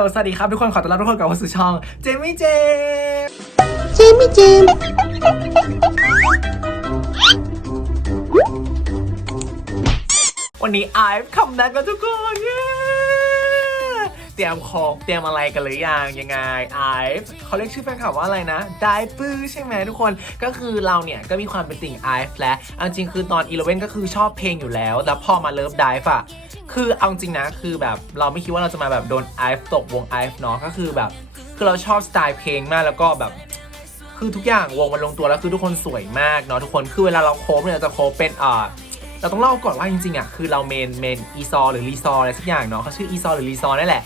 สวัสดีครับทุกคนขอต้อนรับทุกคนกลับมาสู่ช่องเจมี่เจมเจมี่เจมส์วันนี้ไอฟ์คัมแบ็กกันทุกคนเย้เตรียมของเตรียมอะไรกันหรือยังยังไงไอฟ์เขาเรียกชื่อแฟนคลับว่าอะไรนะไดปื้อใช่ไหมทุกคนก็คือเราเนี่ยก็มีความเป็นติ่งไอฟ์และเอาจริงคือตอนอีเลเวนก็คือชอบเพลงอยู่แล้วแล้วพอมาเลิฟไดฟ์อะคือเอาจริงนะคือแบบเราไม่คิดว่าเราจะมาแบบโดนไอฟ์ตกวงไอฟ์เนาะก็คือแบบคือเราชอบสไตล์เพลงมากแล้วก็แบบคือทุกอย่างวงมันลงตัวแล้วคือทุกคนสวยมากเนาะทุกคนคือเวลาเราโคฟเนี่ยจะโคฟเป็นอ่า เราต้องเล่าก่อนว่าจริงๆอะคือเราเมนเมนอีซอหรือรีซออะไรสักอย่างเนาะเขาชื่ออีซอหรือรีซอนั่นแหละ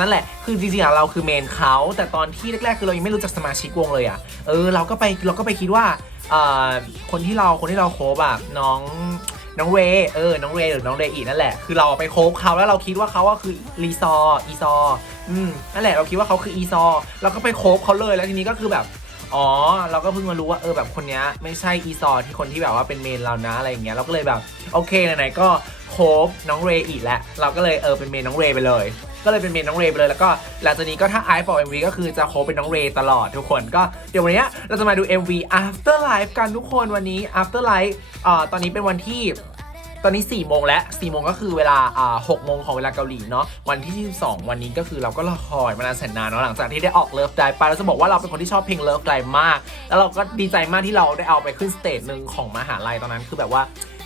นั่นแหละคือจริงๆอะเราคือเมนเขาแต่ตอนที่แรกๆคือเรายังไม่รู้จักสมาชิกวงเลยอะเออเราก็ไปเราก็ไปคิดว่าอ่าคนที่เราคนที่เราโคฟอะน้องน้องเรเออ น้องเรหรือน้องเรย์อีนั่นแหละ คือเราไปโคฟเขาแล้วเราคิดว่าเขาว่าคือรีซออีซอ อืม นั่นแหละ เราคิดว่าเขาคืออีซอ เราก็ไปโคฟเขาเลย แล้วทีนี้ก็คือแบบ อ๋อ เราก็เพิ่งมารู้ว่าเออแบบคนนี้ไม่ใช่อีซอที่คนที่แบบว่าเป็นเมนเรานะอะไรอย่างเงี้ยเราก็เลยแบบโอเคไหนๆก็โคบน้องเรย์อีกแล้วเราก็เลยเออเป็นเมนน้องเรย์ไปเลย ก็เลยเป็นเมนน้องเรย์ไปเลยแล้วก็หลังจากนี้ก็ถ้าไอฟอร์เอ็มวีก็คือจะโคบเป็นน้องเรย์ตลอดทุกคนก็เดี๋ยววันเนี้ยเราจะมาดู MV After Life กันทุกคนวันนี้ After Life อ่าตอนนี้เป็นวันที่ ตอนนี้4ี่โมงแล้ว4ี่โมงก็คือเวลาอ่าหกโมงของเวลาเกาหลีเนาะวันที่ 22 วันนี้ก็คือเราก็รอคอยมานานแสนนานเนาะหลังจากที่ได้ออกเลิฟไดไปแล้วจะบอกว่าเราเป็นคนที่ชอบเพลงเลิฟไดมาก แล้วเราก็ดีใจมากที่เราได้เอาไปขึ้นสเตจหนึ่งของมหาลัยตอนนั้นคือแบบว่า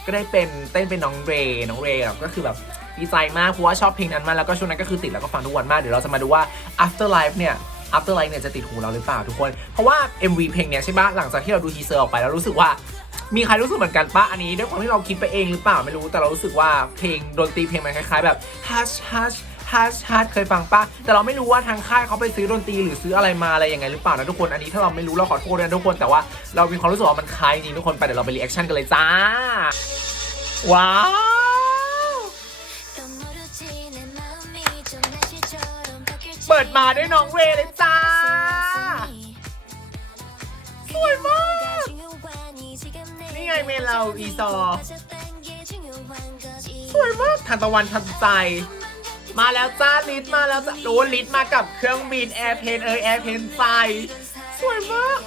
ก็ได้เป็นเต้นเป็นน้องเรย์น้องเรย์แบบก็คือแบบดีใจมากเพราะว่าชอบเพลงนั้นมากแล้วก็ช่วงนั้นก็คือติดแล้วก็ฟังทุกวันมากเดี๋ยวเราจะมาดูว่า after life เนี่ย after life เนี่ยจะติดหูเราหรือเปล่าทุกคน เพราะว่า MV เพลงเนี้ยใช่ปะหลังจากที่เราดูทีเซอร์ออกไปแล้วรู้สึกว่า มีใครรู้สึกเหมือนกันปะอันนี้ด้วยความที่เราคิดไปเองหรือเปล่าไม่รู้แต่เรารู้สึกว่าเพลงดนตรีเพลงมันคล้ายๆ แบบ hush hush hush hush เคยฟังปะแต่เราไม่รู้ว่าทางค่ายเขาไปซื้อดนตรีหรือซื้ออะไรมาอะไรยังไงหรือเปล่านะทุกคน อันนี้ถ้าเราไม่รู้เราขอโทษด้วยนะทุกคน แต่ว่าเรามีความรู้สึกว่ามันคล้ายจริงทุกคนไปเดี๋ยวเราไปรีแอคชั่นกันเลยจ้า ว้าวเปิดมาด้วยน้องเวเลยจ้า สวยมาก ไงเมนเราอีซอ สวยมากทันตะวันทันใจ มาแล้วจ้าลิศมาแล้วจ้าโอ้ลิศมากับเครื่องบินแอร์เพนเออแอร์เพนไฟสวยมาก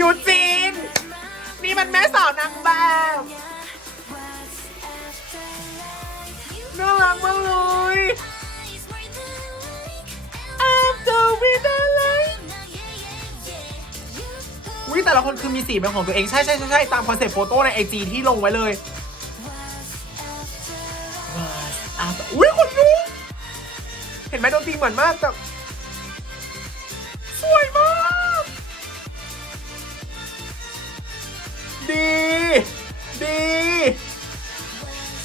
ยูจีนนี่มันแม่สาวนางแบบน่ารักมากเลย แต่ละคนคือมีสีเป็นของตัวเอง ใช่ใช่ใช่ใช่ตามคอนเซ็ปต์โฟโต้ในไอจีที่ลงไว้เลยอุ้ยคนลุกเห็นไหมโดนตีเหมือนมากแต่สวยมาก ดี ดี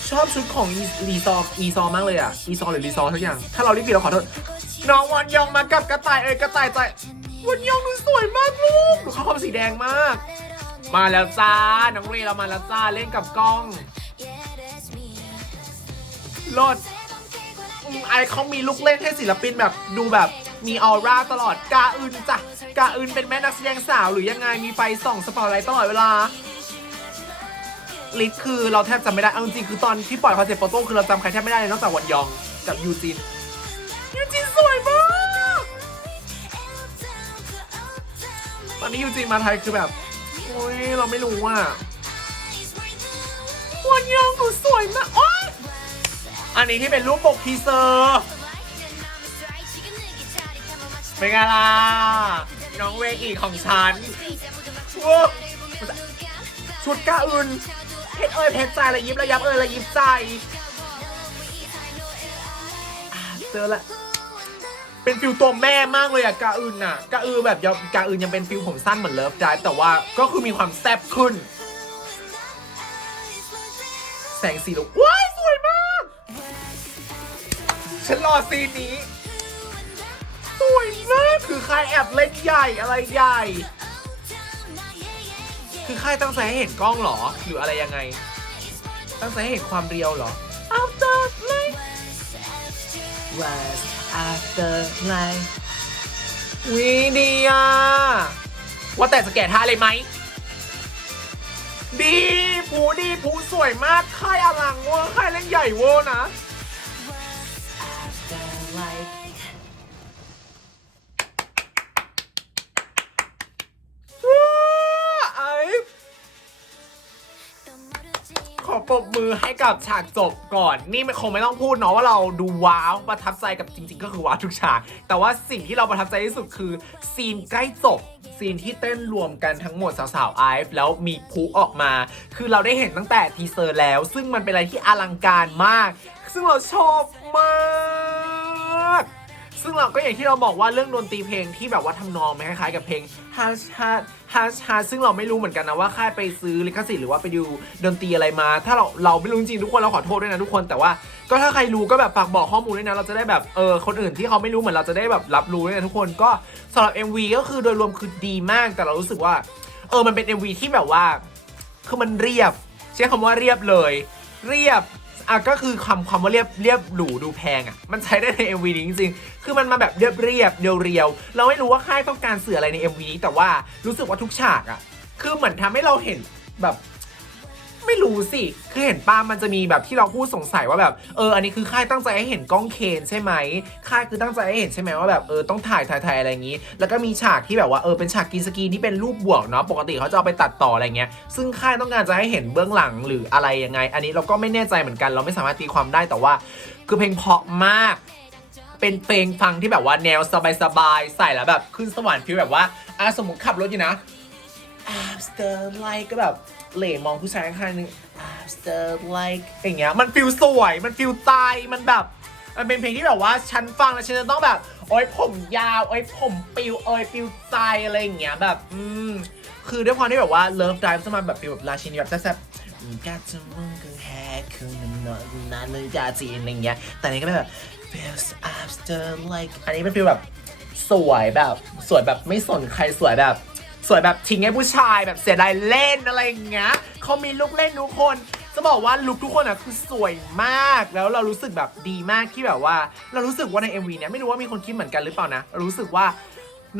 ชอบชุดของรีซออีซอมากเลยอะอีซอหรือรีซอทุกอย่าง ถ้าเรารีบผิดเราขอโทษน้องวันยองมากับกระต่ายเอ้ยกระต่ายใจ วันยองดูสวยมากลูกดูเขาความสีแดงมาก มาแล้วจ้า น้องเรย์เรามาแล้วจ้า เล่นกับกล้องรถอืมไอเขามีลูกเล่นให้ศิลปินแบบดูแบบมีออร่าตลอด กาอึนจ้ะ กาอึนเป็นแม่นักแสดงสาวหรือยังไง มีไฟส่องสปอตไลท์ตลอดเวลาลิทคือเราแทบจำไม่ได้ เอาจริงคือตอนที่ปล่อยคอนเซ็ปต์โฟโต้คือเราจำใครแทบไม่ได้เลยนอกจากวันยองกับยูจิน นี้ยูจิมาไทยคือแบบโอ้ยเราไม่รู้ว่าวันยองหนูสวยมากโอ๊ยอันนี้ที่เป็นรูปปกทีเซอร์เป็นไงล่ะน้องเวอีของฉันชุดกาอึนเพชรเอ้ยเพชรใจระยิบระยับเอ้ยระยิบใจอะเจอละ เป็นฟิลตัวแม่มากเลยอะกาอึนอะกาอือแบบยังกาอึนยังเป็นฟิลผมสั้นเหมือนเลิฟไดแต่ว่าก็คือมีความแซ่บขึ้น แสงสีลุกว้ายสวยมาก ฉันรอซีนนี้ สวยมาก คือใครแอบเล่นใหญ่อะไรใหญ่ คือใครตั้งใจให้เห็นกล้องเหรอ หรืออะไรยังไง ตั้งใจให้เห็นความเรียวเหรอ After life was after life วิดีอะว่าแต่จะแก่ท่าเลยไหม ดี ผูดี ผูสวยมาก ค่ายอลังเวอร์ค่ายเล่นใหญ่เวอร์นะ ปรบมือให้กับฉากจบก่อน นี่คงไม่ต้องพูดเนาะว่าเราดูว้าวประทับใจกับจริง ๆ ก็คือว้าวทุกฉาก แต่ว่าสิ่งที่เราประทับใจที่สุดคือซีนใกล้จบ ซีนที่เต้นรวมกันทั้งหมดสาวๆไอฟ์แล้วมีพุออกมา คือเราได้เห็นตั้งแต่ทีเซอร์แล้ว ซึ่งมันเป็นอะไรที่อลังการมาก ซึ่งเราชอบมาก ซึ่งเราก็อย่างที่เราบอกว่าเรื่องดนตรีเพลงที่แบบว่าทำนองมันคล้ายๆกับเพลงฮัชฮัชฮัชฮัชซึ่งเราไม่รู้เหมือนกันนะว่าค่ายไปซื้อลิขสิทธิ์หรือว่าไปดูดนตรีอะไรมา ถ้าเราเราไม่รู้จริงทุกคนเราขอโทษด้วยนะทุกคนแต่ว่าก็ถ้าใครรู้ก็แบบฝากบอกข้อมูลด้วยนะเราจะได้แบบเออคนอื่นที่เขาไม่รู้เหมือนเราจะได้แบบรับรู้ด้วยนะทุกคนก็สำหรับ MV ก็คือโดยรวมคือดีมากแต่เรารู้สึกว่า เออมันเป็น MV ที่แบบว่า คือมันเรียบใช้คำว่าเรียบเลย เรียบ อะก็คือคำคำว่าเรียบเรียบหรูดูแพงอะมันใช้ได้ใน MV นี้จริงๆ คือมันมาแบบเรียบเรียบเรียวเรียวๆเราไม่รู้ว่าค่ายต้องการเสื่ออะไรใน MV นี้แต่ว่ารู้สึกว่าทุกฉากอะ คือเหมือนทำให้เราเห็นแบบ ไม่รู้สิ คือเห็นป้ามันจะมีแบบที่เราพูดสงสัยว่าแบบ เออ อันนี้คือค่ายตั้งใจให้เห็นกล้องเคนใช่ไหม ค่ายคือตั้งใจให้เห็นใช่ไหมว่าแบบเออต้องถ่ายถ่ายถ่ายอะไรอย่างนี้ แล้วก็มีฉากที่แบบว่าเออเป็นฉากกรีนสกีนที่เป็นรูปบวกเนาะ ปกติเขาจะเอาไปตัดต่ออะไรเงี้ย ซึ่งค่ายต้องการจะให้เห็นเบื้องหลังหรืออะไรยังไง อันนี้เราก็ไม่แน่ใจเหมือนกัน เราไม่สามารถตีความได้แต่ว่า คือเพลงเพราะมาก เป็นเพลงฟังที่แบบว่าแนวสบายๆใส่แล้วแบบขึ้นสวรรค์ฟิลแบบว่าอะสมมติขับรถอยู่นะ after like ก็แบบ เหล่มองผู้ชายข้างๆนึง after like อย่างเงี้ยมันฟิลสวยมันฟิลใจมันแบบ มันเป็นเพลงที่แบบว่าฉันฟังแล้วฉันจะต้องแบบ โอ๊ยผมยาว โอ๊ยผมปิวโอ๊ยปิวใจอะไรอย่างเงี้ยแบบ อืม คือด้วยความที่แบบว่า love dive จะมาแบบฟิลแบบราชินีแบบแซ่บๆกาจะมึงก็แฮคืนนอนนานเลยจาจีนอะไรอย่างเงี้ย แต่อันนี้ก็แบบ feels after like อันนี้เป็นฟิลแบบสวยแบบสวยแบบไม่สนใครสวยแบบ สวยแบบทิ้งให้ผู้ชายแบบเสียดายเล่นอะไรอย่างเงี้ยเขามีลุกเล่นทุกคนจะบอกว่าลุคทุกคนอะคือสวยมากแล้วเรารู้สึกแบบดีมากที่แบบว่า เรารู้สึกว่าใน MV เนี่ยไม่รู้ว่ามีคนคิดเหมือนกันหรือเปล่านะเรารู้สึกว่า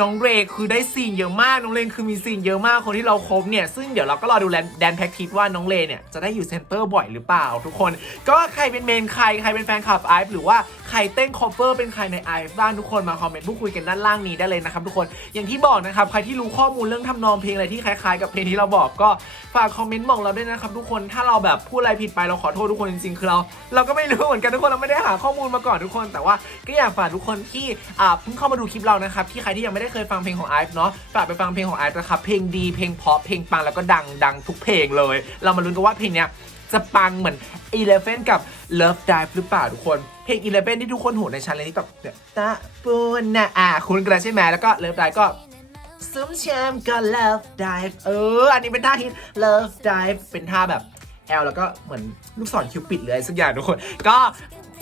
น้องเรย์คือได้ซีนเยอะมากน้องเรย์คือมีซีนเยอะมากคนที่เราคบเนี่ยซึ่งเดี๋ยวเราก็รอดูแลนแดนแพ็กทิสว่าน้องเรย์เนี่ยจะได้อยู่เซนเตอร์บ่อยหรือเปล่าทุกคน ก็ใครเป็นเมนใครใครเป็นแฟนคลับไอฟ์หรือว่าใครเต้นคอเ v อร์เป็นใครในไอฟ์บ้างทุกคนมาคอมเมนต์พูดคุยกันด้านล่างนี้ได้เลยนะครับทุกคนอย่างที่บอกนะครับใครที่รู้ข้อมูลเรื่องทำนองเพลงอะไรที่คล้ายๆ กับเพลงที่เราบอกก็ฝากคอมเมนต์บอกเราด้วยนะครับทุกคนถ้าเราแบบพูดอะไรผิดไปเราขอโทษทุกคนจริงๆคือเราเราก็ไม่รู้เหมือนกันทุกคนเราไม่ได้หาข้อมูลมาก่อนทุกคน แต่ว่าก็อยากฝากทุกคนที่เพิ่งเข้ามาดูคลิปเรานะครับที่ใครที่ยังไม่ได้เคยฟังเพลงของไอฟ์เนาะฝากไปฟังเพลงของไอฟ์นะครับเพลงดีเพลงเพราะเพลงปังแล้วก็ดังดังทุกเพลงเลย เรามาลุ้นกันว่าเพลงเนี้ยจะปังเหมือน Eleven กับ Love Dive หรือเปล่าทุกคน เพลง Eleven ที่ทุกคนโหในชันเลยที่แบบตะปูนะอะคุณกันแล้วใช่ไหมแล้วก็ Love Dive ก็ซึมแชมก็ Love Dive เออ อันนี้เป็นท่าฮิต Love Dive เป็นท่าแบบแอลแล้วก็เหมือนลูกศรคิวปิดเลยสักอย่างทุกคน ก็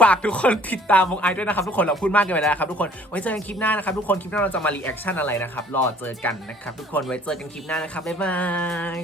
ฝากทุกคนติดตามวงไอด้วยนะครับทุกคนเราพูดมากเกินไปแล้วครับทุกคนไว้เจอกันคลิปหน้านะครับทุกคนคลิปหน้าเราจะมารีแอคชั่นอะไรนะครับรอเจอกันนะครับทุกคนไว้เจอกันคลิปหน้านะครับบ๊ายบาย